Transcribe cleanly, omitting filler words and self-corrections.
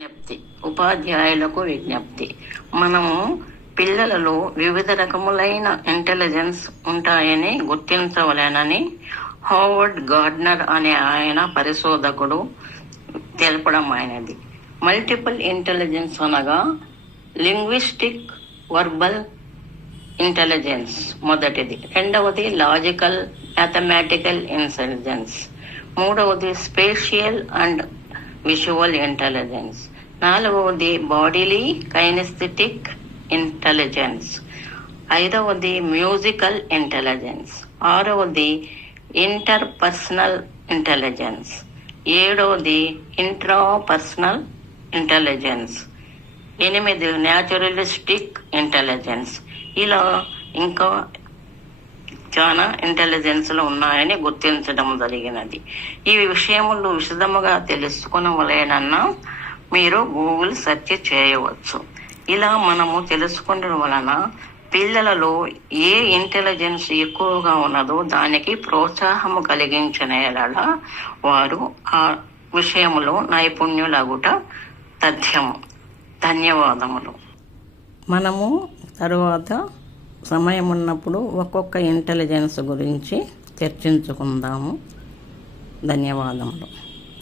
విజ్ఞప్తి ఉపాధ్యాయులకు విజ్ఞప్తి. మనము పిల్లలలో వివిధ రకములైన ఇంటెలిజెన్స్ ఉంటాయని గుర్తించవలెనని హావర్డ్ గార్డ్నర్ అనే ఆయన పరిశోధకుడు తెలపడం అయినది. మల్టిపుల్ ఇంటెలిజెన్స్ అనగా లింగ్విస్టిక్, వర్బల్ ఇంటెలిజెన్స్ మొదటిది. రెండవది లాజికల్, మ్యాథమెటికల్ ఇంటెలిజెన్స్. మూడవది స్పేషియల్ అండ్ విజువల్ ఇంటెలిజెన్స్. నాలుగవది బాడీలీ కైనెస్థెటిక్ ఇంటెలిజెన్స్. ఐదవది మ్యూజికల్ ఇంటెలిజెన్స్. ఆరవది ఇంటర్పర్సనల్ ఇంటెలిజెన్స్. ఏడవది ఇంట్రాపర్సనల్ ఇంటెలిజెన్స్. 8 naturalistic intelligence. ఇలా ఇంకా చాలా ఇంటెలిజెన్స్లు ఉన్నాయని గుర్తించడం జరిగినది. ఈ విషయములు విశదముగా తెలుసుకునవలెనన్నా మీరు గూగుల్ సెర్చ్ చేయవచ్చు. ఇలా మనము తెలుసుకోవడం వలన పిల్లలలో ఏ ఇంటెలిజెన్స్ ఎక్కువగా ఉన్నదో దానికి ప్రోత్సాహము కలిగించిన ఎడల వారు ఆ విషయములో నైపుణ్యులగుట తథ్యము. ధన్యవాదములు. మనము తరువాత సమయం ఉన్నప్పుడు ఒక్కొక్క ఇంటెలిజెన్స్ గురించి చర్చించుకుందాము. ధన్యవాదములు.